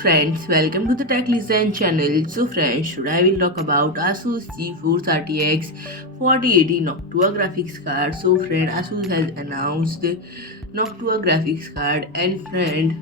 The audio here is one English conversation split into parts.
friends, welcome to the Tech Design channel. So friends, today I will talk about ASUS GeForce RTX 4080 Noctua graphics card. So friend, ASUS has announced the Noctua graphics card, and friend,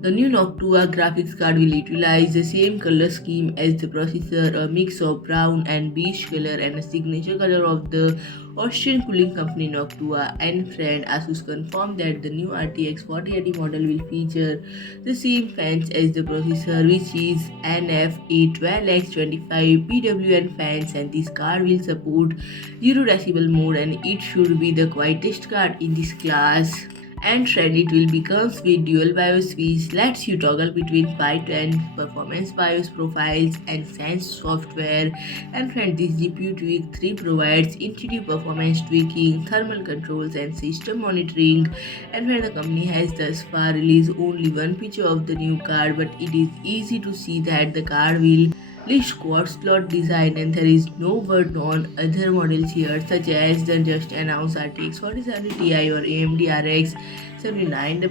the new Noctua graphics card will utilize the same color scheme as the processor, a mix of brown and beige color and a signature color of the Austrian cooling company Noctua. And friend, ASUS confirmed that the new RTX 4080 model will feature the same fans as the processor, which is NF-A12x25 PWM fans, and this card will support 0 decibel mode, and it should be the quietest card in this class. And friend, it will becomes with dual BIOS switch, lets you toggle between 5 and performance BIOS profiles and Sense software. And friend, this GPU Tweak 3 provides intuitive performance tweaking, thermal controls and system monitoring. And friend, the company has thus far released only one picture of the new card, but it is easy to see that the card will list quad slot design, and there is no word on other models here, such as the just announced RTX 4070 Ti or AMD RX 7900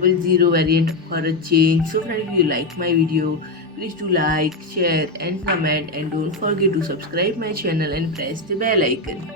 variant for a change. So friend, if you like my video, please do like, share and comment, and don't forget to subscribe my channel and press the bell icon.